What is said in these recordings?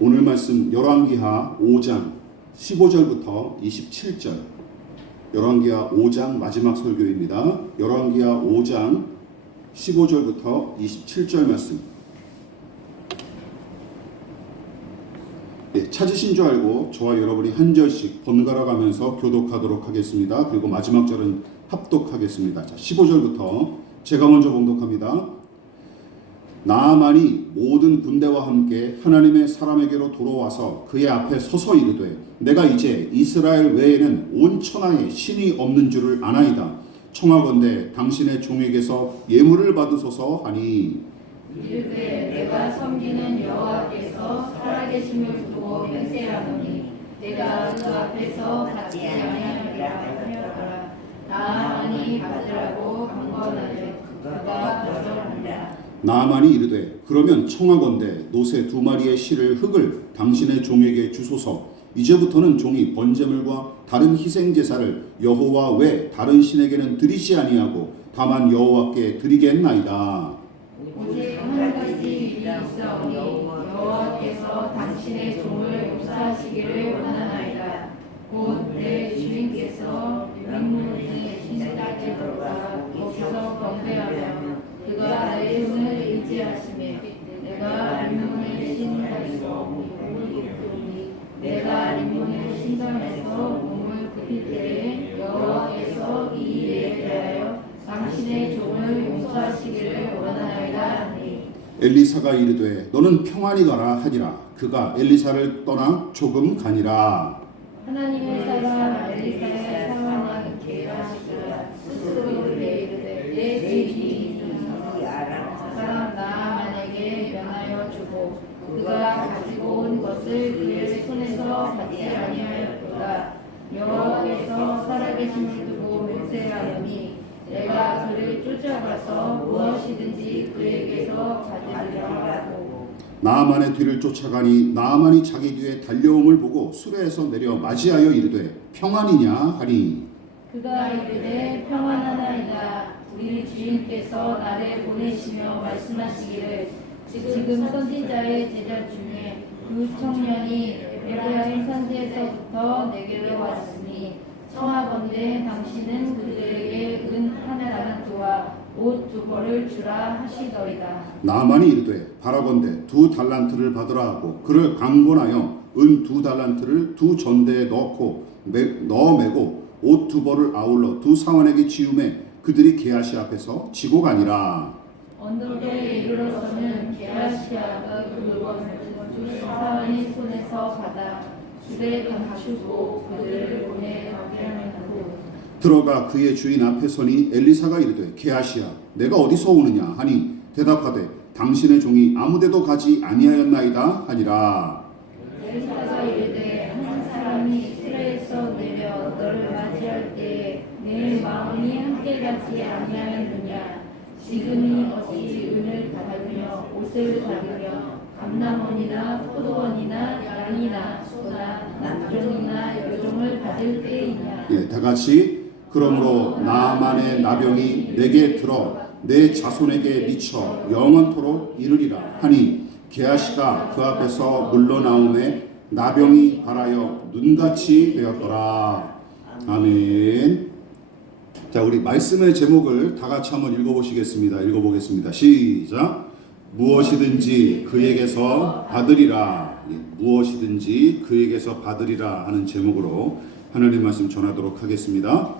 오늘 말씀 열왕기하 5장 15절부터 27절. 열왕기하 5장 마지막 설교입니다. 열왕기하 5장 15절부터 27절 말씀. 찾으신 줄 알고 저와 여러분이 한 절씩 번갈아 가면서 교독하도록 하겠습니다. 그리고 마지막 절은 합독하겠습니다. 자, 15절부터 제가 먼저 봉독합니다. 나아만이 모든 군대와 함께 하나님의 사람에게로 돌아와서 그의 앞에 서서 이르되, 내가 이제 이스라엘 외에는 온 천하에 신이 없는 줄을 아나이다. 청하건대 당신의 종에게서 예물을 받으소서 하니, 이르되 내가 섬기는 여호와께서 살아계심을 두고 맹세하노니 내가 그 앞에서 받지 아니하리라 하였더라. 나아만이 받으라고 강권하되 그가 거절한다. 나아만이 이르되, 그러면 청하건대 노새 2마리의 실을 흙을 당신의 종에게 주소서. 이제부터는 종이 번제물과 다른 희생제사를 여호와 외 다른 신에게는 드리지 아니하고 다만 여호와께 드리겠나이다. 오직 한 가지 일이 있사오니 여호와께서 당신의 종을 용서하시기를 원하나이다. 곧 내 주인께서 민문의 신사께로가 없어 경배하며 그가 내 손을 의지하시며 내가 림몬의 신당에서 내가 림몬의 신당에서 몸을 굽힐 때에 여호와께서 이 일에 대하여 당신의 종을 용서하시기를 원하나이다 하니, 엘리사가 이르되 너는 평안히 가라 하니라. 그가 엘리사를 떠나 조금 가니라. 하나님의 사람 엘리사의 상황은 게하시더라. 스스로 이르되 내 주인이 사람 나아만에게 면하여 주고 그가 가지고 온 것을 그의 손에서 받지 아니하였도다. 여호와께서 살아계심을 두고 맹세하노니 내가 그를 쫓아가서 무엇이든지 그에게서 받으리라 하고, 나아만의 뒤를 쫓아가니 나아만이 자기 뒤에 달려옴을 보고 수레에서 내려 맞이하여 이르되 평안이냐 하니, 그가 이르되 평안하나이다. 우리 주인께서 나를 보내시며 말씀하시기를 지금 선지자의 제자 중에 그 청년이 에브라임 산지에서부터 내게로 왔으니 청하건대 당신은 그들에게 은 1달란트와 옷 2벌을 주라 하시더이다. 나아만이 이르되 바라건대 2달란트를 받으라 하고 그를 강권하여 은 2달란트를 2전대에 넣어 매고 옷 2벌을 아울러 2사환에게 지우매 그들이 게하시 앞에서 지고 가니라. 언덕에 이르러서는 게하시아가 그 물건을 2사환의 손에서 받아 집에 감추고 그들을 보내 가게 하고, 들어가 그의 주인 앞에 서니 엘리사가 이르되 게하시야 내가 어디서 오느냐 하니 대답하되 당신의 종이 아무데도 가지 아니하였나이다 하니라. 엘리사가 이르되 한 사람이 이스라엘에서 내려 너를 맞이할 때에 내 마음이 함께 가지 아니하였느냐. 지금이 어찌 은을 받으며 옷을 받으며 감람원이나 포도원이나 양이나 소나 남종이나 여종을 받을 때이냐. 다 같이 그러므로 나아만의 나병이 내게 들어 내 자손에게 미쳐 영원토록 이르리라 하니 게하시가 그 앞에서 물러나오매 나병이 발하여 눈같이 되었더라. 아멘. 자, 우리 말씀의 제목을 다 같이 한번 읽어보시겠습니다. 읽어보겠습니다. 시작. 무엇이든지 그에게서 받으리라. 무엇이든지 그에게서 받으리라 하는 제목으로 하나님 말씀 전하도록 하겠습니다.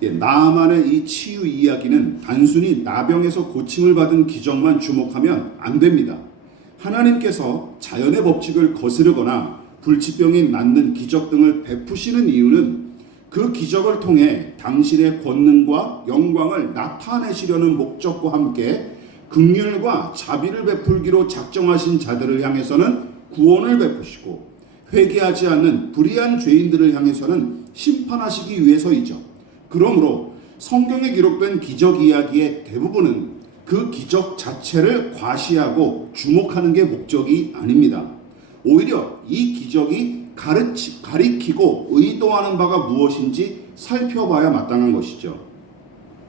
나아만의 이 치유 이야기는 단순히 나병에서 고침을 받은 기적만 주목하면 안 됩니다. 하나님께서 자연의 법칙을 거스르거나 불치병이 낫는 기적 등을 베푸시는 이유는 그 기적을 통해 당신의 권능과 영광을 나타내시려는 목적과 함께 긍휼과 자비를 베풀기로 작정하신 자들을 향해서는 구원을 베푸시고 회개하지 않는 불의한 죄인들을 향해서는 심판하시기 위해서이죠. 그러므로 성경에 기록된 기적 이야기의 대부분은 그 기적 자체를 과시하고 주목하는 게 목적이 아닙니다. 오히려 이 기적이 가리키고 의도하는 바가 무엇인지 살펴봐야 마땅한 것이죠.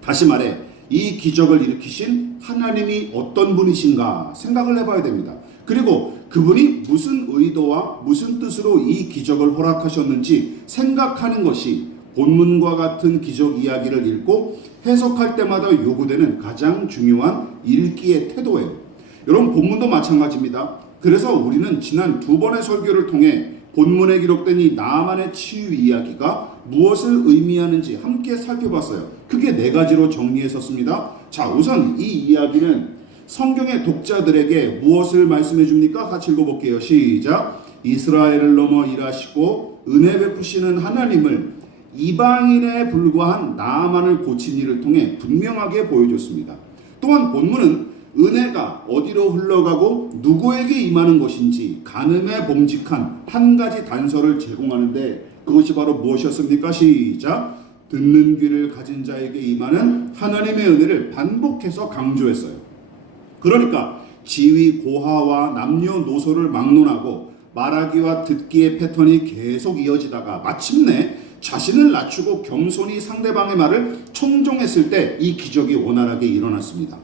다시 말해 이 기적을 일으키신 하나님이 어떤 분이신가 생각을 해봐야 됩니다. 그리고 그분이 무슨 의도와 무슨 뜻으로 이 기적을 허락하셨는지 생각하는 것이 본문과 같은 기적 이야기를 읽고 해석할 때마다 요구되는 가장 중요한 읽기의 태도예요. 여러분, 본문도 마찬가지입니다. 그래서 우리는 지난 2번의 설교를 통해 본문에 기록된 이 나만의 치유 이야기가 무엇을 의미하는지 함께 살펴봤어요. 크게 4가지로 정리했었습니다. 자, 우선 이 이야기는 성경의 독자들에게 무엇을 말씀해 줍니까? 같이 읽어볼게요. 시작. 이스라엘을 넘어 일하시고 은혜 베푸시는 하나님을 이방인에 불과한 나아만을 고친 일을 통해 분명하게 보여줬습니다. 또한 본문은 은혜가 어디로 흘러가고 누구에게 임하는 것인지 간음에 범직한 한 가지 단서를 제공하는데 그것이 바로 무엇이었습니까? 시작. 듣는 귀를 가진 자에게 임하는 하나님의 은혜를 반복해서 강조했어요. 그러니까 지위 고하와 남녀노소를 막론하고 말하기와 듣기의 패턴이 계속 이어지다가 마침내 자신을 낮추고 겸손히 상대방의 말을 청종했을 때 이 기적이 원활하게 일어났습니다.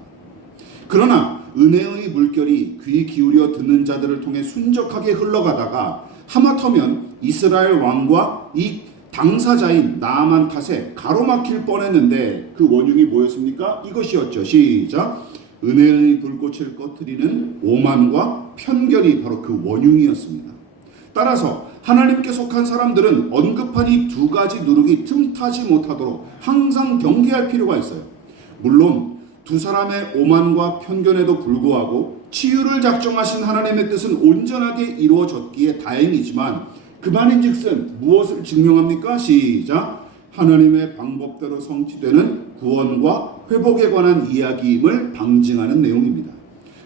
그러나 은혜의 물결이 귀 기울여 듣는 자들을 통해 순적하게 흘러가다가 하마터면 이스라엘 왕과 이 당사자인 나아만 탓에 가로막힐 뻔했는데 그 원흉이 뭐였습니까? 이것이었죠. 시작. 은혜의 불꽃을 꺼뜨리는 오만과 편견이 바로 그 원흉이었습니다. 따라서 하나님께 속한 사람들은 언급한 이 2가지 누룩이 틈타지 못하도록 항상 경계할 필요가 있어요. 물론 2 사람의 오만과 편견에도 불구하고 치유를 작정하신 하나님의 뜻은 온전하게 이루어졌기에 다행이지만 그만인즉슨 무엇을 증명합니까? 시작. 하나님의 방법대로 성취되는 구원과 회복에 관한 이야기임을 방증하는 내용입니다.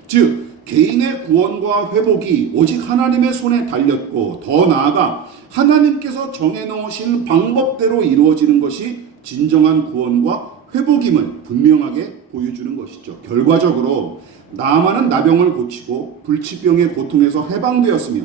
즉 개인의 구원과 회복이 오직 하나님의 손에 달렸고 더 나아가 하나님께서 정해놓으신 방법대로 이루어지는 것이 진정한 구원과 회복임을 분명하게 보여주는 것이죠. 결과적으로 나아만은 나병을 고치고 불치병의 고통에서 해방되었으며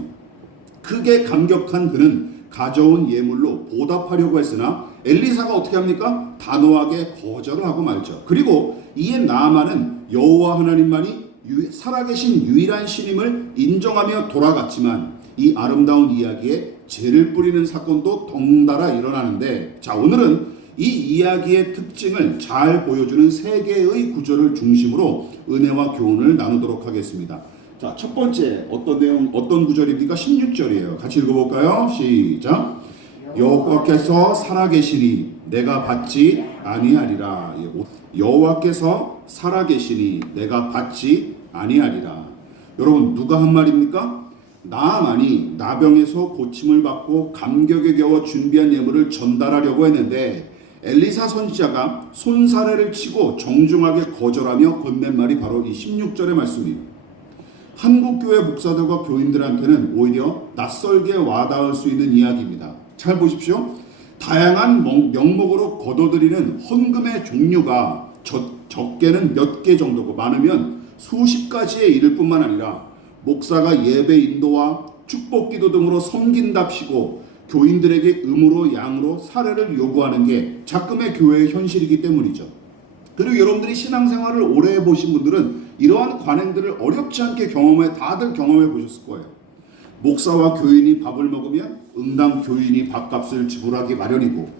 크게 감격한 그는 가져온 예물로 보답하려고 했으나 엘리사가 어떻게 합니까? 단호하게 거절을 하고 말죠. 그리고 이에 나아만은 여호와 하나님만이 살아계신 유일한 신임을 인정하며 돌아갔지만 이 아름다운 이야기에 죄를 뿌리는 사건도 덩달아 일어나는데, 자, 오늘은 이 이야기의 특징을 잘 보여주는 3개의 구절을 중심으로 은혜와 교훈을 나누도록 하겠습니다. 자, 첫 번째 어떤 내용, 어떤 구절입니까? 16절이에요. 같이 읽어볼까요? 시작. 여호와께서 살아계시니 내가 받지 아니하리라. 여호와께서 살아계시니 내가 받지 아니하리라. 여러분, 누가 한 말입니까? 나아만이 나병에서 고침을 받고 감격에 겨워 준비한 예물을 전달하려고 했는데 엘리사 선지자가 손사래를 치고 정중하게 거절하며 건넨 말이 바로 이 16절의 말씀이에요. 한국교회 목사들과 교인들한테는 오히려 낯설게 와닿을 수 있는 이야기입니다. 잘 보십시오. 다양한 명목으로 거둬들이는 헌금의 종류가 적게는 몇 개 정도고 많으면 수십 가지에 이를 뿐만 아니라 목사가 예배 인도와 축복 기도 등으로 섬긴답시고 교인들에게 음으로 양으로 사례를 요구하는 게 작금의 교회의 현실이기 때문이죠. 그리고 여러분들이 신앙생활을 오래 해보신 분들은 이러한 관행들을 어렵지 않게 다들 경험해 보셨을 거예요. 목사와 교인이 밥을 먹으면 응당 교인이 밥값을 지불하기 마련이고,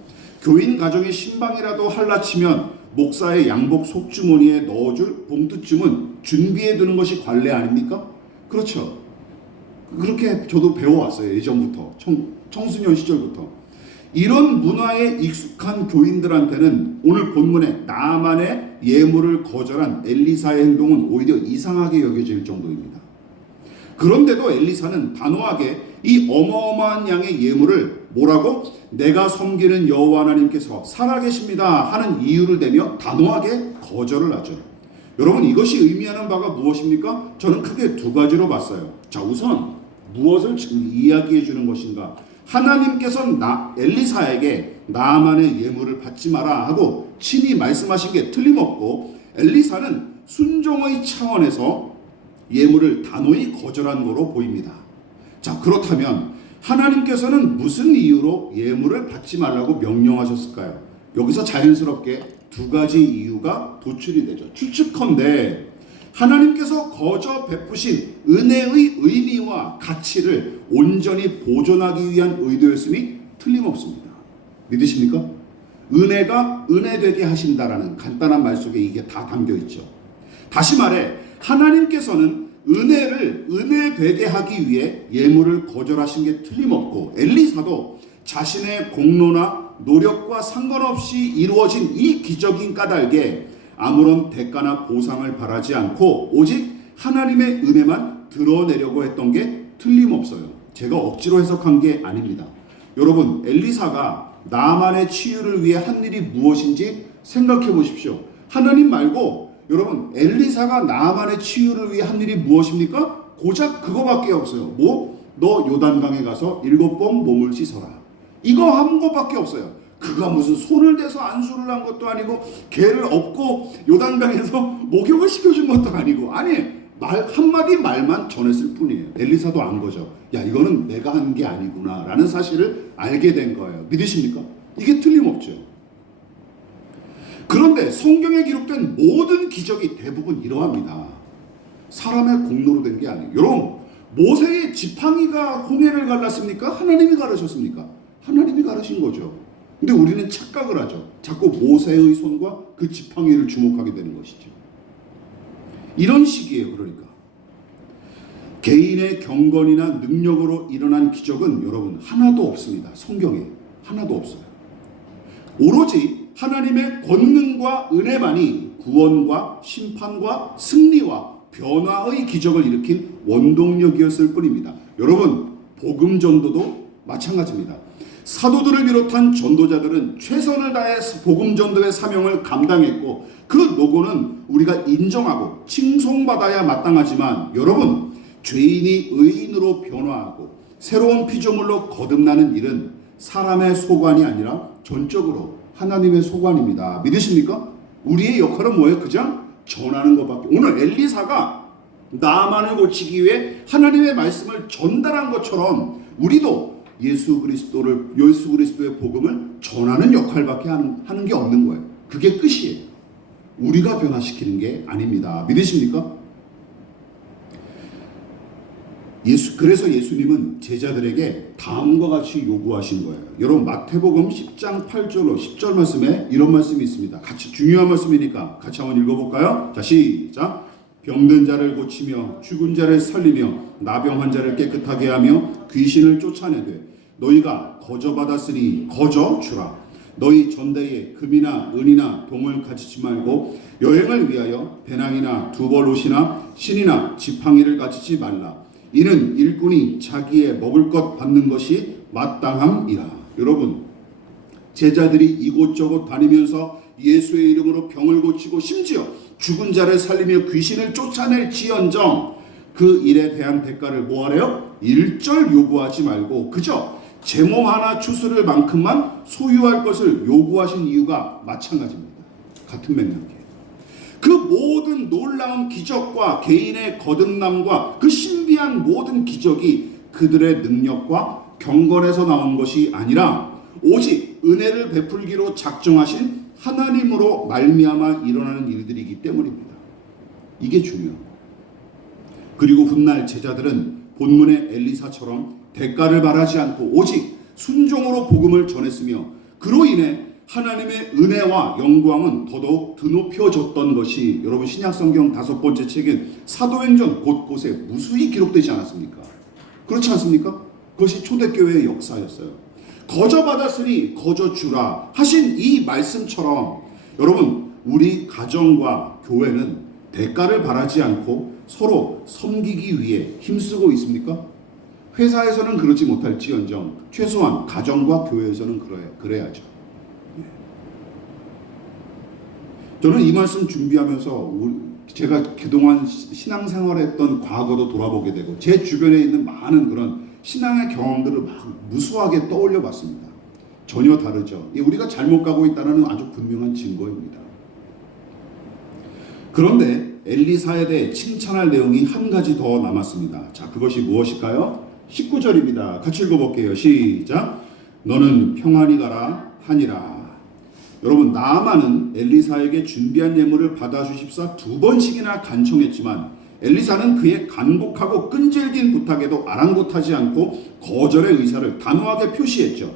교인 가정의 신방이라도 할라치면 목사의 양복 속주머니에 넣어줄 봉투쯤은 준비해 두는 것이 관례 아닙니까? 그렇죠. 그렇게 저도 배워왔어요. 예전부터 청소년 시절부터. 이런 문화에 익숙한 교인들한테는 오늘 본문에 나아만의 예물을 거절한 엘리사의 행동은 오히려 이상하게 여겨질 정도입니다. 그런데도 엘리사는 단호하게 이 어마어마한 양의 예물을 뭐라고? 내가 섬기는 여호와 하나님께서 살아계십니다 하는 이유를 대며 단호하게 거절을 하죠. 여러분, 이것이 의미하는 바가 무엇입니까? 저는 크게 2가지로 봤어요. 자, 우선 무엇을 지금 이야기해 주는 것인가? 하나님께서 엘리사에게 나아만의 예물을 받지 마라 하고 친히 말씀하신 게 틀림없고, 엘리사는 순종의 차원에서 예물을 단호히 거절한 거로 보입니다. 자, 그렇다면 하나님께서는 무슨 이유로 예물을 받지 말라고 명령하셨을까요? 여기서 자연스럽게 두 가지 이유가 도출이 되죠. 추측컨대 하나님께서 거저 베푸신 은혜의 의미와 가치를 온전히 보존하기 위한 의도였음이 틀림없습니다. 믿으십니까? 은혜가 은혜되게 하신다라는 간단한 말 속에 이게 다 담겨 있죠. 다시 말해 하나님께서는 은혜를 은혜되게 하기 위해 예물을 거절하신 게 틀림없고, 엘리사도 자신의 공로나 노력과 상관없이 이루어진 이 기적인 까닭에 아무런 대가나 보상을 바라지 않고 오직 하나님의 은혜만 드러내려고 했던 게 틀림없어요. 제가 억지로 해석한 게 아닙니다. 여러분, 엘리사가 나만의 치유를 위해 한 일이 무엇인지 생각해 보십시오. 하나님 말고 여러분, 엘리사가 나만의 치유를 위해 한 일이 무엇입니까? 고작 그거밖에 없어요. 너 요단강에 가서 7번 몸을 씻어라. 이거 한 것밖에 없어요. 그가 무슨 손을 대서 안수를 한 것도 아니고 개를 업고 요단강에서 목욕을 시켜준 것도 아니고, 아니 한마디 말만 전했을 뿐이에요. 엘리사도 안 거죠. 야, 이거는 내가 한 게 아니구나 라는 사실을 알게 된 거예요. 믿으십니까? 이게 틀림없죠. 그런데 성경에 기록된 모든 기적이 대부분 이러합니다. 사람의 공로로 된 게 아니에요. 여러분, 모세의 지팡이가 홍해를 갈랐습니까? 하나님이 가르셨습니까? 하나님이 가르신 거죠. 근데 우리는 착각을 하죠. 자꾸 모세의 손과 그 지팡이를 주목하게 되는 것이죠. 이런 식이에요. 그러니까 개인의 경건이나 능력으로 일어난 기적은 여러분 하나도 없습니다. 성경에 하나도 없어요. 오로지 하나님의 권능과 은혜만이 구원과 심판과 승리와 변화의 기적을 일으킨 원동력이었을 뿐입니다. 여러분, 복음 전도도 마찬가지입니다. 사도들을 비롯한 전도자들은 최선을 다해 복음 전도의 사명을 감당했고, 그 노고는 우리가 인정하고 칭송받아야 마땅하지만, 여러분, 죄인이 의인으로 변화하고 새로운 피조물로 거듭나는 일은 사람의 소관이 아니라 전적으로 하나님의 소관입니다. 믿으십니까? 우리의 역할은 뭐예요? 그냥 전하는 것밖에. 오늘 엘리사가 나만을 고치기 위해 하나님의 말씀을 전달한 것처럼 우리도 예수 그리스도의 복음을 전하는 역할밖에 하는 게 없는 거예요. 그게 끝이에요. 우리가 변화시키는 게 아닙니다. 믿으십니까? 그래서 예수님은 제자들에게 다음과 같이 요구하신 거예요. 여러분, 마태복음 10장 8절로 10절 말씀에 이런 말씀이 있습니다. 같이 중요한 말씀이니까 같이 한번 읽어볼까요? 자, 시작. 병든 자를 고치며 죽은 자를 살리며 나병 환자를 깨끗하게 하며 귀신을 쫓아내되 너희가 거저 받았으니 거저 주라. 너희 전대에 금이나 은이나 동을 가지지 말고 여행을 위하여 배낭이나 두벌옷이나 신이나 지팡이를 가지지 말라. 이는 일꾼이 자기의 먹을 것 받는 것이 마땅함이라. 여러분, 제자들이 이곳저곳 다니면서 예수의 이름으로 병을 고치고 심지어 죽은 자를 살리며 귀신을 쫓아낼 지언정 그 일에 대한 대가를 뭐하래요? 일절 요구하지 말고 그저 제 몸 하나 추스를 만큼만 소유할 것을 요구하신 이유가 마찬가지입니다. 같은 맥락이에요. 그 모든 놀라운 기적과 개인의 거듭남과 그 신비한 모든 기적이 그들의 능력과 경건에서 나온 것이 아니라 오직 은혜를 베풀기로 작정하신 하나님으로 말미암아 일어나는 일들이기 때문입니다. 이게 중요해요. 그리고 훗날 제자들은 본문의 엘리사처럼 대가를 바라지 않고 오직 순종으로 복음을 전했으며 그로 인해 하나님의 은혜와 영광은 더더욱 드높여졌던 것이 여러분 신약성경 5번째 책인 사도행전 곳곳에 무수히 기록되지 않았습니까? 그렇지 않습니까? 그것이 초대교회의 역사였어요. 거저 받았으니 거저 주라 하신 이 말씀처럼 여러분 우리 가정과 교회는 대가를 바라지 않고 서로 섬기기 위해 힘쓰고 있습니까? 회사에서는 그러지 못할지언정 최소한 가정과 교회에서는 그래야죠. 저는 이 말씀 준비하면서 제가 그동안 신앙생활했던 과거도 돌아보게 되고 제 주변에 있는 많은 그런 신앙의 경험들을 막 무수하게 떠올려 봤습니다. 전혀 다르죠. 우리가 잘못 가고 있다는 아주 분명한 증거입니다. 그런데 엘리사에 대해 칭찬할 내용이 한 가지 더 남았습니다. 자, 그것이 무엇일까요? 19절입니다. 같이 읽어볼게요. 시작. 너는 평안히 가라 하니라. 여러분, 나아만은 엘리사에게 준비한 예물을 받아주십사 2번씩이나 간청했지만 엘리사는 그의 간곡하고 끈질긴 부탁에도 아랑곳하지 않고 거절의 의사를 단호하게 표시했죠.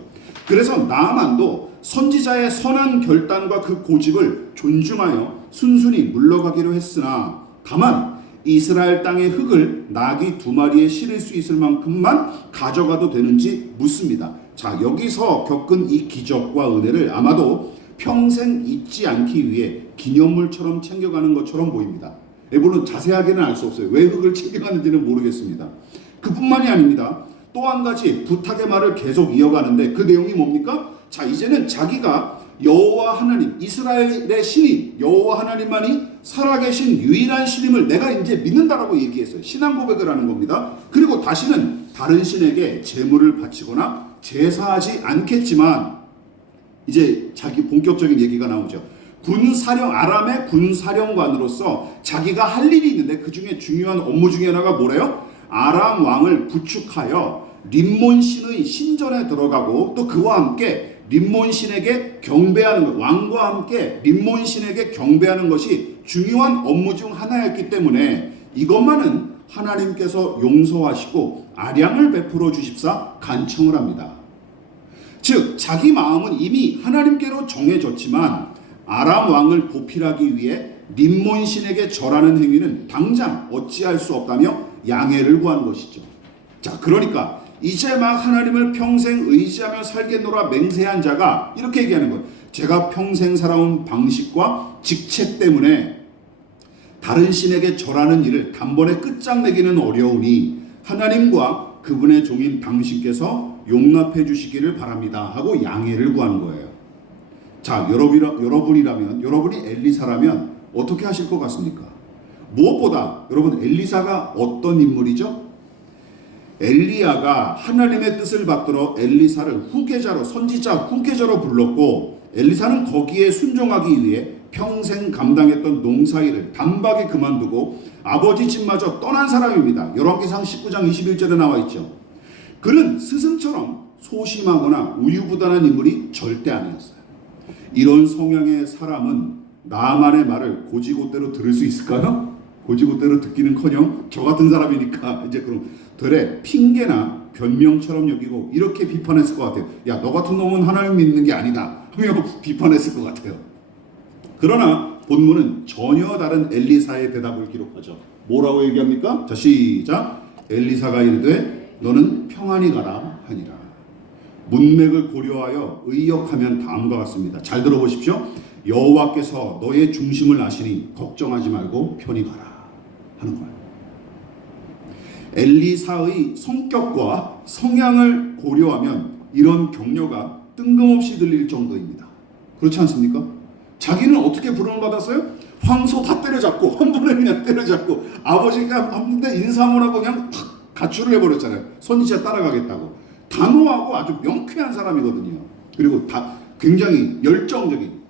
그래서 나아만도 선지자의 선한 결단과 그 고집을 존중하여 순순히 물러가기로 했으나 다만 이스라엘 땅의 흙을 나귀 2마리에 실을 수 있을 만큼만 가져가도 되는지 묻습니다. 자, 여기서 겪은 이 기적과 은혜를 아마도 평생 잊지 않기 위해 기념물처럼 챙겨가는 것처럼 보입니다. 물론 자세하게는 알 수 없어요. 왜 흙을 챙겨가는지는 모르겠습니다. 그뿐만이 아닙니다. 또 한 가지 부탁의 말을 계속 이어가는데 그 내용이 뭡니까? 자, 이제는 자기가 여호와 하나님, 이스라엘의 신인 여호와 하나님만이 살아계신 유일한 신임을 내가 이제 믿는다라고 얘기했어요. 신앙 고백을 하는 겁니다. 그리고 다시는 다른 신에게 제물을 바치거나 제사하지 않겠지만 이제 자기 본격적인 얘기가 나오죠. 아람의 군사령관으로서 자기가 할 일이 있는데 그 중에 중요한 업무 중에 하나가 뭐래요? 아람 왕을 부축하여 림몬 신의 신전에 들어가고 또 그와 함께 림몬 신에게 경배하는 것, 왕과 함께 림몬 신에게 경배하는 것이 중요한 업무 중 하나였기 때문에 이것만은 하나님께서 용서하시고 아량을 베풀어 주십사 간청을 합니다. 즉 자기 마음은 이미 하나님께로 정해졌지만 아람 왕을 보필하기 위해 림몬 신에게 절하는 행위는 당장 어찌할 수 없다며 양해를 구한 것이죠. 자, 그러니까 이제 막 하나님을 평생 의지하며 살겠노라 맹세한 자가 이렇게 얘기하는 거예요. 제가 평생 살아온 방식과 직책 때문에 다른 신에게 절하는 일을 단번에 끝장내기는 어려우니 하나님과 그분의 종인 당신께서 용납해 주시기를 바랍니다 하고 양해를 구하는 거예요. 자, 여러분이 엘리사라면 어떻게 하실 것 같습니까? 무엇보다 여러분, 엘리사가 어떤 인물이죠? 엘리야가 하나님의 뜻을 받들어 엘리사를 선지자 후계자로 불렀고 엘리사는 거기에 순종하기 위해 평생 감당했던 농사일을 단박에 그만두고 아버지 집마저 떠난 사람입니다. 열왕기상 19장 21절에 나와 있죠. 그는 스승처럼 소심하거나 우유부단한 인물이 절대 아니었어요. 이런 성향의 사람은 나만의 말을 고지고대로 들을 수 있을까요? 고지고대로 듣기는커녕 저 같은 사람이니까 이제 그럼 되레 핑계나 변명처럼 여기고 이렇게 비판했을 것 같아요. 야, 너 같은 놈은 하나님 믿는 게 아니다 하며 비판했을 것 같아요. 그러나 본문은 전혀 다른 엘리사의 대답을 기록하죠. 뭐라고 얘기합니까? 자, 시작. 엘리사가 이르되 너는 평안히 가라 하니라. 문맥을 고려하여 의역하면 다음과 같습니다. 잘 들어보십시오. 여호와께서 너의 중심을 아시니 걱정하지 말고 편히 가라 하는 거예요. 엘리사의 성격과 성향을 고려하면 이런 격려가 뜬금없이 들릴 정도입니다. 그렇지 않습니까? 자기는 어떻게 부름을 받았어요? 황소 다 때려잡고 한 번에 그냥 때려잡고 아버지가 한 군데 인사만 하고 그냥 탁 가출을 해버렸잖아요. 선지자 따라가겠다고. 단호하고 아주 명쾌한 사람이거든요. 그리고 다 굉장히 열정적인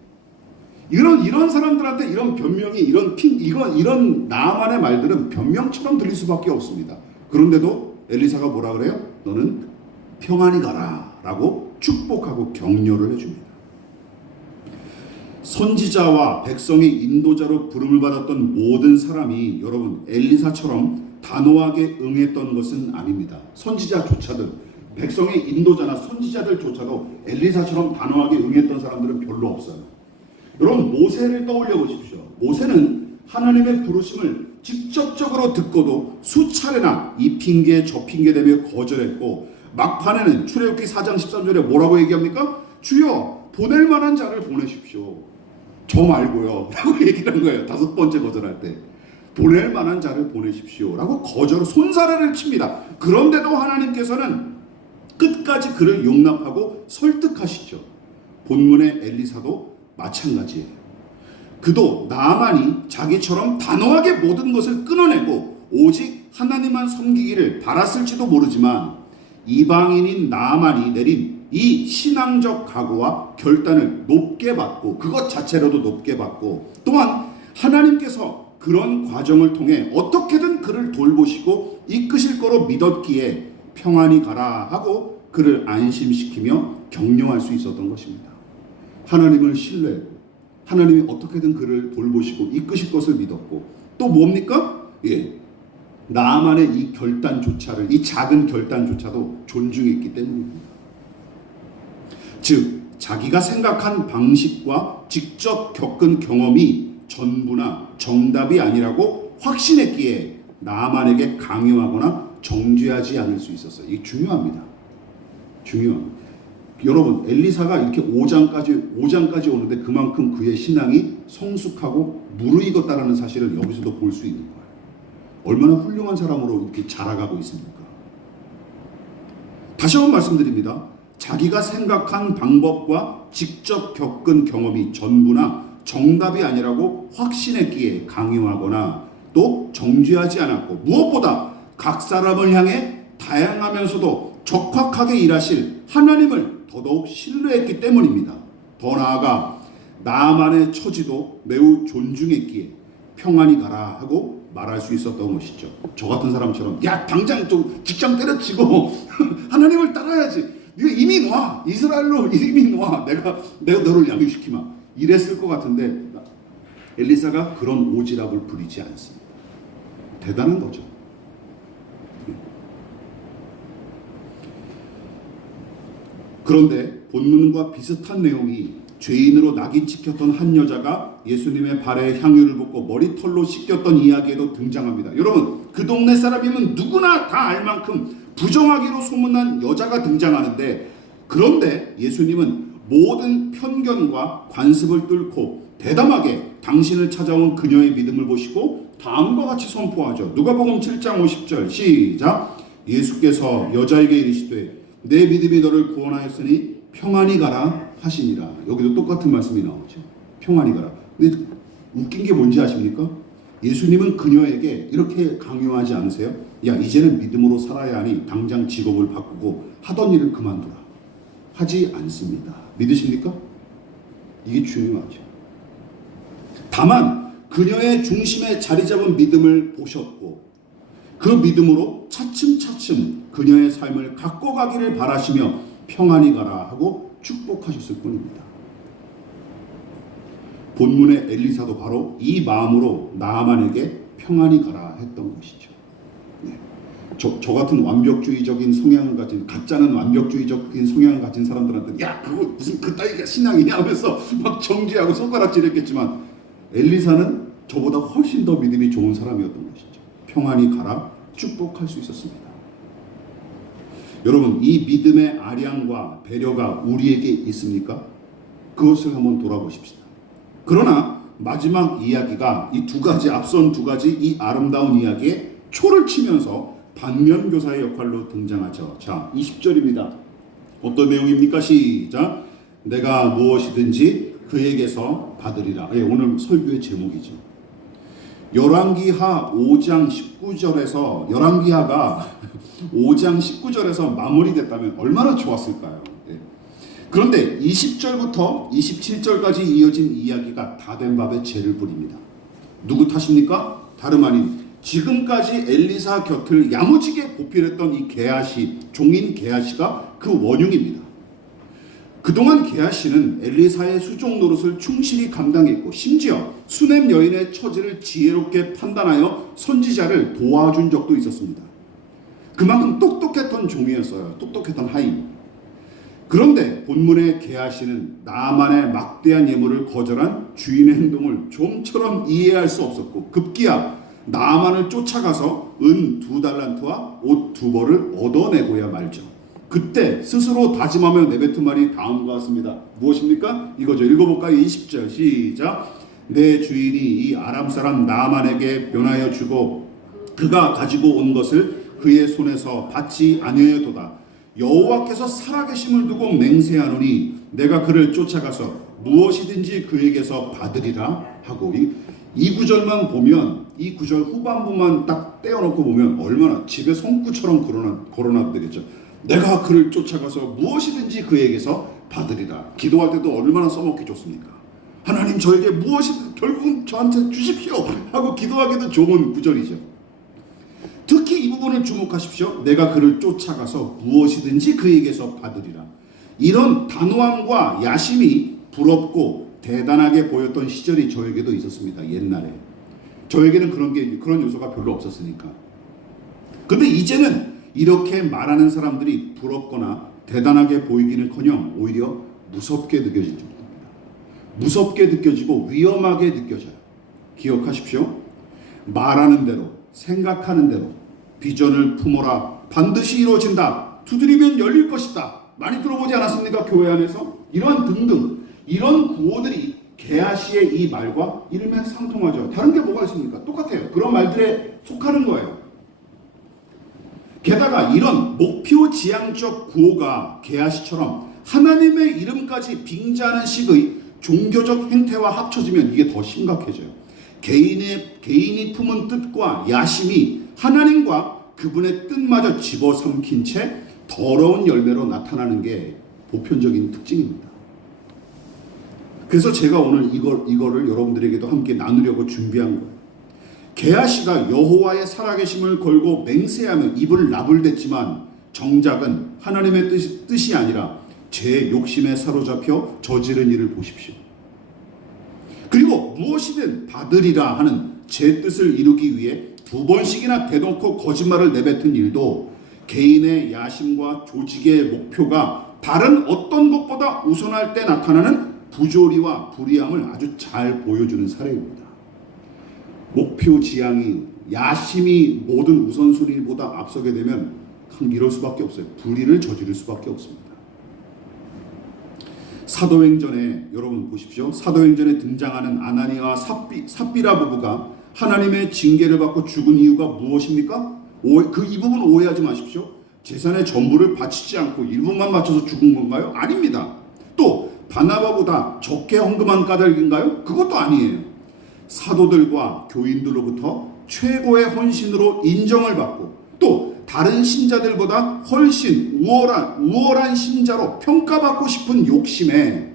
이런 사람들한테 이런 변명이 이런 나만의 말들은 변명처럼 들릴 수밖에 없습니다. 그런데도 엘리사가 뭐라 그래요? 너는 평안히 가라 라고 축복하고 격려를 해줍니다. 선지자와 백성의 인도자로 부름을 받았던 모든 사람이 여러분 엘리사처럼 단호하게 응했던 것은 아닙니다. 선지자조차도 백성의 인도자나 선지자들조차도 엘리사처럼 단호하게 응했던 사람들은 별로 없어요. 여러분 모세를 떠올려 보십시오. 모세는 하나님의 부르심을 직접적으로 듣고도 수차례나 이 핑계 저 핑계 대며 거절했고 막판에는 출애굽기 4장 13절에 뭐라고 얘기합니까? 주여 보낼 만한 자를 보내십시오. 저 말고요 라고 얘기를 한 거예요. 5번째 거절할 때 보낼 만한 자를 보내십시오 라고 손사래를 칩니다. 그런데도 하나님께서는 끝까지 그를 용납하고 설득하시죠. 본문의 엘리사도 마찬가지예요. 그도 나만이 자기처럼 단호하게 모든 것을 끊어내고 오직 하나님만 섬기기를 바랐을지도 모르지만 이방인인 나만이 내린 이 신앙적 각오와 결단을 높게 받고 그것 자체로도 높게 받고 또한 하나님께서 그런 과정을 통해 어떻게든 그를 돌보시고 이끄실 거로 믿었기에 평안히 가라 하고 그를 안심시키며 격려할 수 있었던 것입니다. 하나님을 신뢰했고 하나님이 어떻게든 그를 돌보시고 이끄실 것을 믿었고 또 뭡니까? 나만의 이 결단조차를 이 작은 결단조차도 존중했기 때문입니다. 즉 자기가 생각한 방식과 직접 겪은 경험이 전부나 정답이 아니라고 확신했기에 나만에게 강요하거나 정죄하지 않을 수 있었어요. 이게 중요합니다. 중요합니다. 여러분 엘리사가 이렇게 5장까지 오는데 그만큼 그의 신앙이 성숙하고 무르익었다라는 사실을 여기서도 볼 수 있는 거예요. 얼마나 훌륭한 사람으로 이렇게 자라가고 있습니까? 다시 한번 말씀드립니다. 자기가 생각한 방법과 직접 겪은 경험이 전부나 정답이 아니라고 확신했기에 강요하거나 또 정죄하지 않았고 무엇보다 각 사람을 향해 다양하면서도 적확하게 일하실 하나님을 더더욱 신뢰했기 때문입니다. 더 나아가 나만의 처지도 매우 존중했기에 평안히 가라 하고 말할 수 있었던 것이죠. 저 같은 사람처럼 야 당장 좀 직장 때려치고 하나님을 따라야지. 네가 이미 놔. 이스라엘로 이미 놔. 내가 너를 양육시키마. 이랬을 것 같은데 엘리사가 그런 오지랖을 부리지 않습니다. 대단한 거죠. 그런데 본문과 비슷한 내용이 죄인으로 낙인 찍혔던 한 여자가 예수님의 발에 향유를 붓고 머리털로 씻겼던 이야기에도 등장합니다. 여러분 그 동네 사람이면 누구나 다 알 만큼 부정하기로 소문난 여자가 등장하는데 그런데 예수님은 모든 편견과 관습을 뚫고 대담하게 당신을 찾아온 그녀의 믿음을 보시고 다음과 같이 선포하죠. 누가복음 7장 50절 시작. 예수께서 여자에게 이르시되 내 믿음이 너를 구원하였으니 평안히 가라 하시니라. 여기도 똑같은 말씀이 나오죠. 평안히 가라. 근데 웃긴 게 뭔지 아십니까? 예수님은 그녀에게 이렇게 강요하지 않으세요? 야 이제는 믿음으로 살아야 하니 당장 직업을 바꾸고 하던 일을 그만두라. 하지 않습니다. 믿으십니까? 이게 중요하죠. 다만 그녀의 중심에 자리 잡은 믿음을 보셨고 그 믿음으로 차츰차츰 그녀의 삶을 갖고 가기를 바라시며 평안히 가라 하고 축복하셨을 뿐입니다. 본문의 엘리사도 바로 이 마음으로 나아만에게 평안히 가라 했던 것이죠. 저 같은 완벽주의적인 성향을 가진 가짜는 완벽주의적인 성향을 가진 사람들한테 야 그거 무슨 그따위가 신앙이냐 하면서 막 정죄하고 손가락질했겠지만 엘리사는 저보다 훨씬 더 믿음이 좋은 사람이었던 것이죠. 평안히 가라 축복할 수 있었습니다. 여러분 이 믿음의 아량과 배려가 우리에게 있습니까? 그것을 한번 돌아보십시다. 그러나 마지막 이야기가 이 두 가지 앞선 두 가지 이 아름다운 이야기에 초를 치면서 반면교사의 역할로 등장하죠. 자 20절입니다. 어떤 내용입니까? 시작. 내가 무엇이든지 그에게서 받으리라. 오늘 설교의 제목이죠. 열왕기하 5장 19절에서 열왕기하가 5장 19절에서 마무리됐다면 얼마나 좋았을까요? 그런데 20절부터 27절까지 이어진 이야기가 다 된 밥에 재를 뿌립니다. 누구 탓입니까? 다름 아닌 지금까지 엘리사 곁을 야무지게 보필했던 이 게하시, 종인 게하시가 그 원흉입니다. 그동안 게하시는 엘리사의 수종 노릇을 충실히 감당했고 심지어 수넴 여인의 처지를 지혜롭게 판단하여 선지자를 도와준 적도 있었습니다. 그만큼 똑똑했던 종이었어요. 똑똑했던 하인. 그런데 본문의 게하시는 나만의 막대한 예물을 거절한 주인의 행동을 좀처럼 이해할 수 없었고 급기야 나만을 쫓아가서 은 2달란트와 옷 2벌을 얻어내고야 말죠. 그때 스스로 다짐하며 내뱉은 말이 다음과 같습니다. 무엇입니까? 이거죠. 읽어볼까요? 20절 시작. 내 주인이 이 아람 사람 나만에게 변하여 주고 그가 가지고 온 것을 그의 손에서 받지 아니하여도다. 여호와께서 살아계심을 두고 맹세하노니 내가 그를 쫓아가서 무엇이든지 그에게서 받으리라 하고 이 구절만 보면 이 구절 후반부만 딱 떼어놓고 보면 얼마나 집에 성구처럼 걸어놨되겠죠. 내가 그를 쫓아가서 무엇이든지 그에게서 받으리라. 기도할 때도 얼마나 써먹기 좋습니까? 하나님 저에게 무엇이든 결국은 저한테 주십시오 하고 기도하기도 좋은 구절이죠. 특히 이 부분을 주목하십시오. 내가 그를 쫓아가서 무엇이든지 그에게서 받으리라. 이런 단호함과 야심이 부럽고 대단하게 보였던 시절이 저에게도 있었습니다. 옛날에 저에게는 그런 요소가 별로 없었으니까. 근데 이제는 이렇게 말하는 사람들이 부럽거나 대단하게 보이기는커녕 오히려 무섭게 느껴질 정도입니다. 무섭게 느껴지고 위험하게 느껴져요. 기억하십시오. 말하는 대로, 생각하는 대로 비전을 품어라. 반드시 이루어진다. 두드리면 열릴 것이다. 많이 들어보지 않았습니까? 교회 안에서 이런 등등 이런 구호들이 게하시의 이 말과 일맥상통하죠. 다른 게 뭐가 있습니까? 똑같아요. 그런 말들에 속하는 거예요. 게다가 이런 목표지향적 구호가 게하시처럼 하나님의 이름까지 빙자하는 식의 종교적 행태와 합쳐지면 이게 더 심각해져요. 개인이 품은 뜻과 야심이 하나님과 그분의 뜻마저 집어삼킨 채 더러운 열매로 나타나는 게 보편적인 특징입니다. 그래서 제가 오늘 이거를 여러분들에게도 함께 나누려고 준비한 거예요. 게하시가 여호와의 살아계심을 걸고 맹세하며 입을 나불댔지만 정작은 하나님의 뜻이 아니라 제 욕심에 사로잡혀 저지른 일을 보십시오. 그리고 무엇이든 받으리라 하는 제 뜻을 이루기 위해 2번씩이나 대놓고 거짓말을 내뱉은 일도 개인의 야심과 조직의 목표가 다른 어떤 것보다 우선할 때 나타나는 부조리와 불의함을 아주 잘 보여주는 사례입니다. 목표 지향이 야심이 모든 우선순위보다 앞서게 되면 이럴 수밖에 없어요. 불의를 저지를 수밖에 없습니다. 사도행전에 여러분 보십시오. 사도행전에 등장하는 아나니아와 삽비라 부부가 하나님의 징계를 받고 죽은 이유가 무엇입니까? 이 부분 오해하지 마십시오. 재산의 전부를 바치지 않고 일부만 바쳐서 죽은 건가요? 아닙니다. 또 바나바보다 적게 헌금한 까닭인가요? 그것도 아니에요. 사도들과 교인들로부터 최고의 헌신으로 인정을 받고 또 다른 신자들보다 훨씬 우월한 신자로 평가받고 싶은 욕심에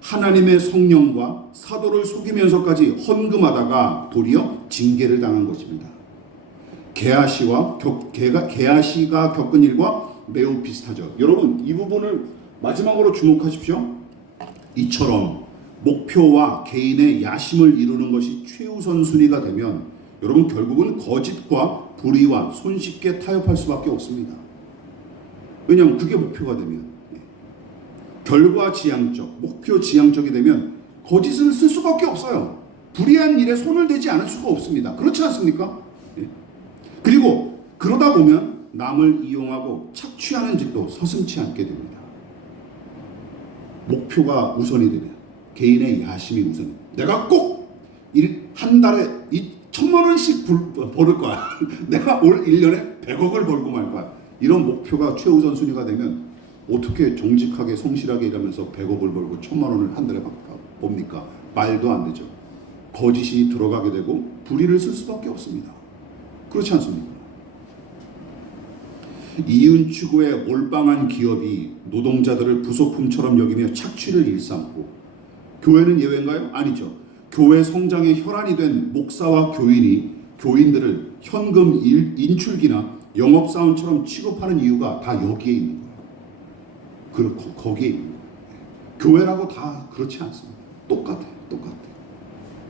하나님의 성령과 사도를 속이면서까지 헌금하다가 도리어 징계를 당한 것입니다. 게하시가 겪은 일과 매우 비슷하죠. 여러분 이 부분을 마지막으로 주목하십시오. 이처럼 목표와 개인의 야심을 이루는 것이 최우선 순위가 되면 여러분 결국은 거짓과 불의와 손쉽게 타협할 수밖에 없습니다. 왜냐하면 그게 목표가 되면 결과지향적, 목표지향적이 되면 거짓을 쓸 수밖에 없어요. 불의한 일에 손을 대지 않을 수가 없습니다. 그렇지 않습니까? 그리고 그러다 보면 남을 이용하고 착취하는 짓도 서슴지 않게 됩니다. 목표가 우선이 되면 개인의 야심이 우선. 내가 꼭 한 달에 1,000만 원씩 벌을 거야. 내가 올 1년에 100억을 벌고 말 거야. 이런 목표가 최우선 순위가 되면 어떻게 정직하게 성실하게 일하면서 100억을 벌고 1,000만 원을 한 달에 봅니까? 말도 안 되죠. 거짓이 들어가게 되고 불의를 쓸 수밖에 없습니다. 그렇지 않습니까? 이윤 추구의 올방한 기업이 노동자들을 부속품처럼 여기며 착취를 일삼고, 교회는 예외인가요? 아니죠. 교회 성장의 혈안이 된 목사와 교인들을 현금 인출기나 영업사원처럼 취급하는 이유가 다 여기에 있는 거예요. 그렇고 거기에 있는 거예요. 교회라고 다 그렇지 않습니다. 똑같아요.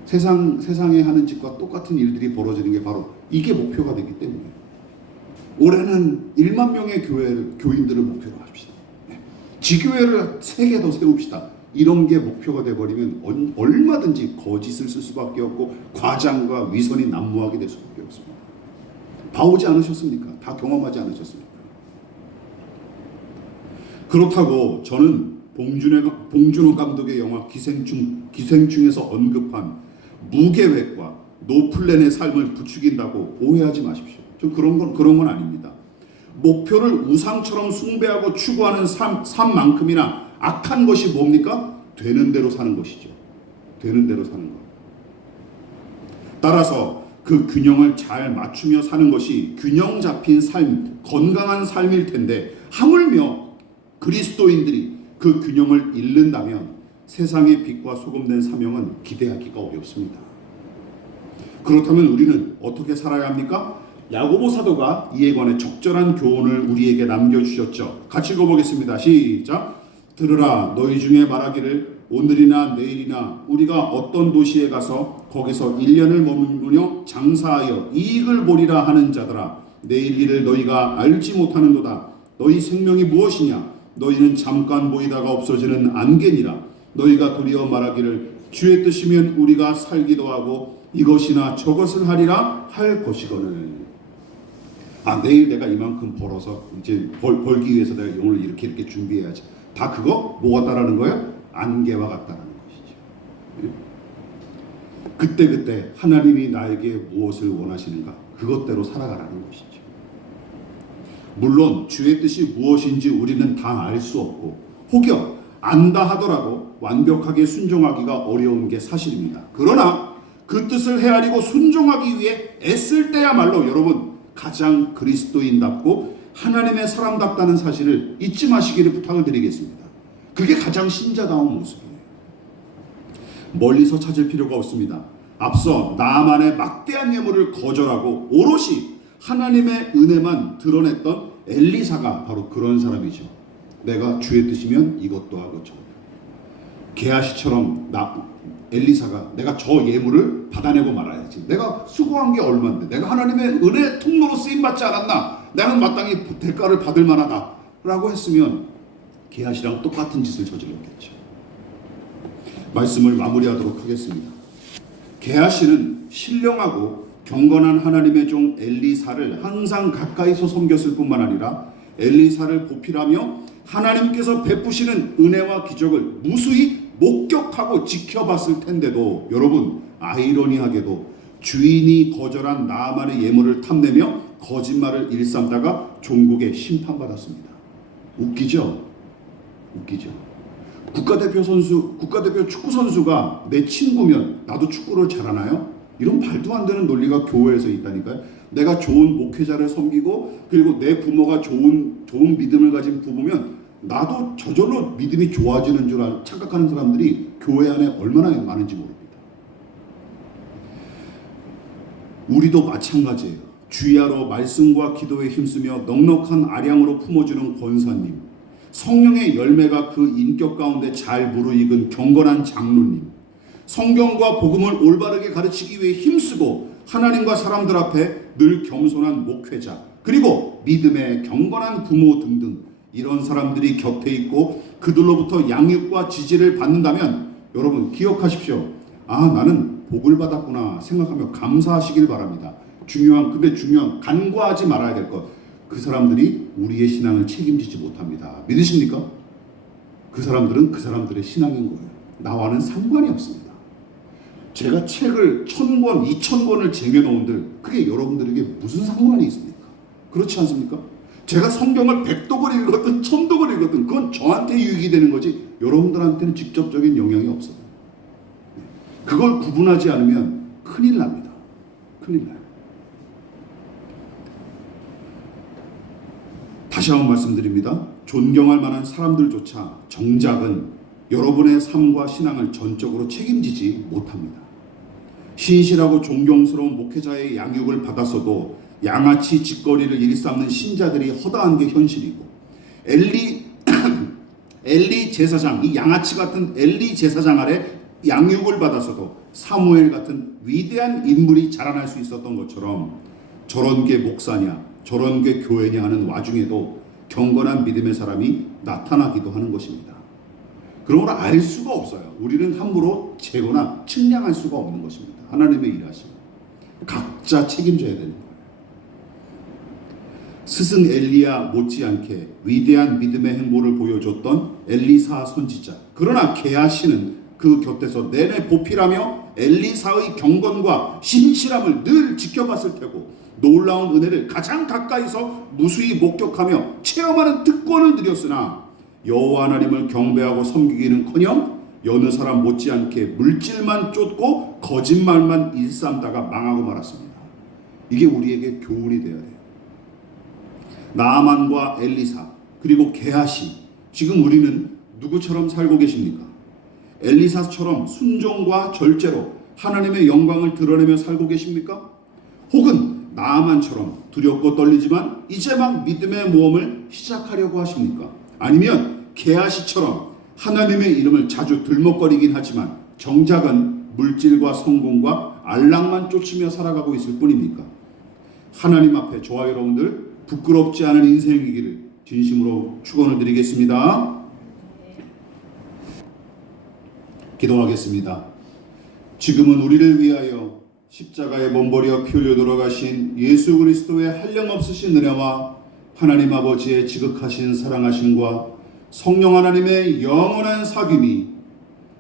세상에 하는 짓과 똑같은 일들이 벌어지는 게 바로 이게 목표가 되기 때문에 올해는 1만 명의 교인들을 목표로 합시다. 지교회를 3개 더 세웁시다. 이런 게 목표가 돼버리면 얼마든지 거짓을 쓸 수밖에 없고 과장과 위선이 난무하게 될 수밖에 없습니다. 봐오지 않으셨습니까? 다 경험하지 않으셨습니까? 그렇다고 저는 봉준호 감독의 영화 기생충에서 언급한 무계획과 노플랜의 삶을 부추긴다고 오해하지 마십시오. 저 그런 건 아닙니다. 목표를 우상처럼 숭배하고 추구하는 삶만큼이나 악한 것이 뭡니까? 되는 대로 사는 것이죠. 되는 대로 사는 것. 따라서 그 균형을 잘 맞추며 사는 것이 균형 잡힌 삶, 건강한 삶일 텐데 하물며 그리스도인들이 그 균형을 잃는다면 세상의 빛과 소금된 사명은 기대하기가 어렵습니다. 그렇다면 우리는 어떻게 살아야 합니까? 야고보 사도가 이에 관해 적절한 교훈을 우리에게 남겨주셨죠. 같이 읽어보겠습니다. 시작. 들으라. 너희 중에 말하기를 오늘이나 내일이나 우리가 어떤 도시에 가서 거기서 1년을 머무르며 장사하여 이익을 보리라 하는 자들아, 내일 일을 너희가 알지 못하는도다. 너희 생명이 무엇이냐? 너희는 잠깐 보이다가 없어지는 안개니라. 너희가 도리어 말하기를 주의 뜻이면 우리가 살기도 하고 이것이나 저것을 하리라 할 것이거늘. 내일 내가 이만큼 벌어서 이제 벌기 위해서 내가 오늘 이렇게 준비해야지. 다 그거 뭐 같다라는 거예요? 안개와 같다라는 것이죠. 그때 하나님이 나에게 무엇을 원하시는가? 그것대로 살아가라는 것이죠. 물론 주의 뜻이 무엇인지 우리는 다 알 수 없고 혹여 안다 하더라도 완벽하게 순종하기가 어려운 게 사실입니다. 그러나 그 뜻을 헤아리고 순종하기 위해 애쓸 때야말로 여러분 가장 그리스도인답고 하나님의 사람답다는 사실을 잊지 마시기를 부탁을 드리겠습니다. 그게 가장 신자다운 모습이에요. 멀리서 찾을 필요가 없습니다. 앞서 나만의 막대한 예물을 거절하고 오롯이 하나님의 은혜만 드러냈던 엘리사가 바로 그런 사람이죠. 내가 주의 뜻이면 이것도 하고 저것도. 게하시처럼 엘리사가 내가 저 예물을 받아내고 말아야지. 내가 수고한 게 얼마인데, 내가 하나님의 은혜 통로로 쓰임 받지 않았나? 나는 마땅히 대가를 받을 만하다 라고 했으면 게하시랑 똑같은 짓을 저질렀겠죠. 말씀을 마무리하도록 하겠습니다. 게하시는 신령하고 경건한 하나님의 종 엘리사를 항상 가까이서 섬겼을 뿐만 아니라 엘리사를 보필하며 하나님께서 베푸시는 은혜와 기적을 무수히 목격하고 지켜봤을 텐데도 여러분, 아이러니하게도 주인이 거절한 나아만의 예물을 탐내며 거짓말을 일삼다가 종국에 심판받았습니다. 웃기죠? 국가대표 축구 선수가 내 친구면 나도 축구를 잘하나요? 이런 말도 안 되는 논리가 교회에서 있다니까요. 내가 좋은 목회자를 섬기고 그리고 내 부모가 좋은 믿음을 가진 부부면 나도 저절로 믿음이 좋아지는 줄 착각하는 사람들이 교회 안에 얼마나 많은지 모릅니다. 우리도 마찬가지예요. 주야로 말씀과 기도에 힘쓰며 넉넉한 아량으로 품어주는 권사님, 성령의 열매가 그 인격 가운데 잘 무르익은 경건한 장로님, 성경과 복음을 올바르게 가르치기 위해 힘쓰고 하나님과 사람들 앞에 늘 겸손한 목회자, 그리고 믿음의 경건한 부모 등등 이런 사람들이 곁에 있고 그들로부터 양육과 지지를 받는다면 여러분 기억하십시오. 나는 복을 받았구나 생각하며 감사하시길 바랍니다. 중요한 간과하지 말아야 될 것. 그 사람들이 우리의 신앙을 책임지지 못합니다. 믿으십니까? 그 사람들은 그 사람들의 신앙인 거예요. 나와는 상관이 없습니다. 제가 책을 1000권, 2000권을 쟁여놓은들 그게 여러분들에게 무슨 상관이 있습니까? 그렇지 않습니까? 제가 성경을 100독을 읽었든 1000독을 읽었든 그건 저한테 유익이 되는 거지 여러분들한테는 직접적인 영향이 없어요. 그걸 구분하지 않으면 큰일 납니다. 큰일 나요. 다시 한번 말씀드립니다. 존경할 만한 사람들조차 정작은 여러분의 삶과 신앙을 전적으로 책임지지 못합니다. 신실하고 존경스러운 목회자의 양육을 받았어도 양아치 짓거리를 일삼는 신자들이 허다한 게 현실이고, 엘리 제사장, 이 양아치 같은 엘리 제사장 아래 양육을 받았어도 사무엘 같은 위대한 인물이 자라날 수 있었던 것처럼 저런 게 목사냐, 저런 게 교회냐 하는 와중에도 경건한 믿음의 사람이 나타나기도 하는 것입니다. 그러므로 알 수가 없어요. 우리는 함부로 재거나 측량할 수가 없는 것입니다. 하나님의 일하심. 각자 책임져야 되는 거예요. 스승 엘리야 못지않게 위대한 믿음의 행보를 보여줬던 엘리사 선지자. 그러나 게하시는 그 곁에서 내내 보필하며 엘리사의 경건과 신실함을 늘 지켜봤을 테고 놀라운 은혜를 가장 가까이서 무수히 목격하며 체험하는 특권을 누렸으나 여호와 하나님을 경배하고 섬기기는커녕 여느 사람 못지않게 물질만 쫓고 거짓말만 일삼다가 망하고 말았습니다. 이게 우리에게 교훈이 되어야 돼요. 나아만과 엘리사 그리고 게하시, 지금 우리는 누구처럼 살고 계십니까? 엘리사처럼 순종과 절제로 하나님의 영광을 드러내며 살고 계십니까? 혹은 나아만처럼 두렵고 떨리지만 이제 막 믿음의 모험을 시작하려고 하십니까? 아니면 게하시처럼 하나님의 이름을 자주 들먹거리긴 하지만 정작은 물질과 성공과 안락만 쫓으며 살아가고 있을 뿐입니까? 하나님 앞에 저와 여러분들 부끄럽지 않은 인생이기를 진심으로 축원을 드리겠습니다. 기도하겠습니다. 지금은 우리를 위하여 십자가에 몸버려 피 흘려 돌아가신 예수 그리스도의 한량없으신 은혜와 하나님 아버지의 지극하신 사랑하심과 성령 하나님의 영원한 사귐이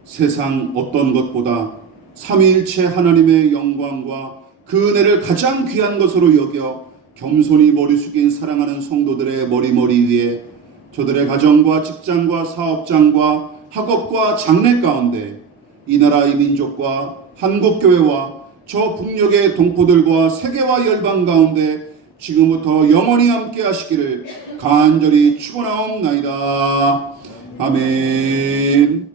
세상 어떤 것보다 삼위일체 하나님의 영광과 그 은혜를 가장 귀한 것으로 여겨 겸손히 머리 숙인 사랑하는 성도들의 머리 위에 저들의 가정과 직장과 사업장과 학업과 장래 가운데 이 나라 이 민족과 한국교회와 저 북녘의 동포들과 세계와 열방 가운데 지금부터 영원히 함께 하시기를 간절히 축원하옵나이다. 아멘.